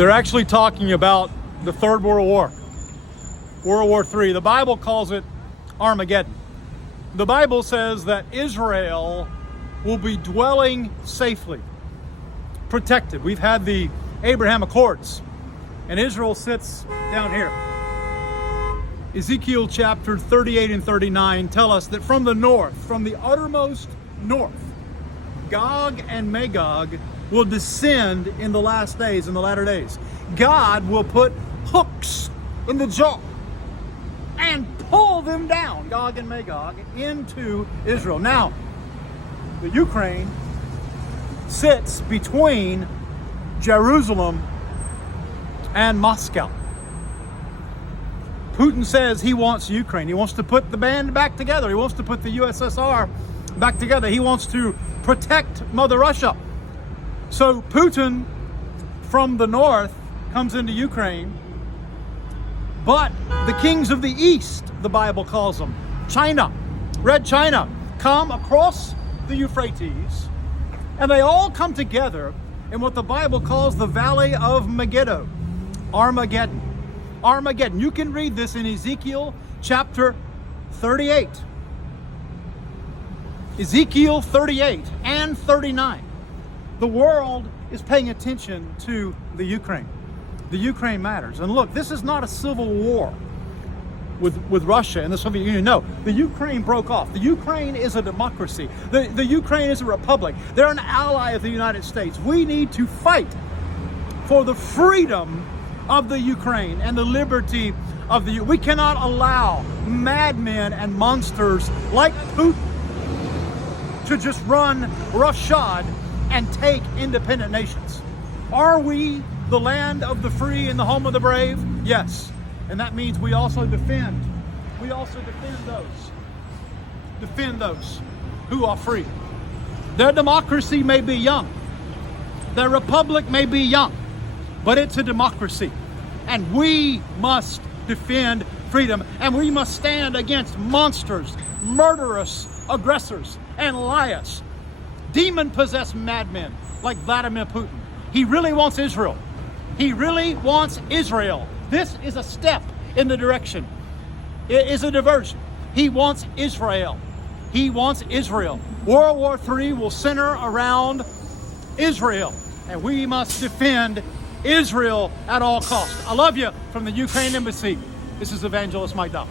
They're actually talking about the Third World War, World War III. The Bible calls it Armageddon. The Bible says that Israel will be dwelling safely, protected. We've had the Abraham Accords, and Israel sits down here. Ezekiel chapter 38 and 39 tell us that from the north, from the uttermost north, Gog and Magog will descend in the last days, in the latter days. God will put hooks in the jaw and pull them down, Gog and Magog, into Israel. Now, the Ukraine sits between Jerusalem and Moscow. Putin says he wants Ukraine. He wants to put the band back together. He wants to put the USSR back together. He wants to protect Mother Russia. So Putin from the north comes into Ukraine, but the kings of the east, the Bible calls them, China, Red China, come across the Euphrates, and they all come together in what the Bible calls the Valley of Megiddo, Armageddon. Armageddon. You can read this in Ezekiel chapter 38. Ezekiel 38 and 39. The world is paying attention to the Ukraine. The Ukraine matters. And look, this is not a civil war with Russia and the Soviet Union. No, the Ukraine broke off. The Ukraine is a democracy. The Ukraine is a republic. They're an ally of the United States. We need to fight for the freedom of the Ukraine and the liberty of the... We cannot allow madmen and monsters like Putin to just run roughshod and take independent nations. Are we the land of the free and the home of the brave? Yes. And that means we also defend. We also defend those who are free. Their democracy may be young. Their republic may be young, but it's a democracy. And we must defend freedom. And we must stand against monsters, murderous aggressors, and liars. Demon-possessed madmen like Vladimir Putin. He really wants Israel. He really wants Israel. This is a step in the direction. It is a diversion. He wants Israel. He wants Israel. World War III will center around Israel, and we must defend Israel at all costs. I love you from the Ukraine Embassy. This is Evangelist Mike Dyal.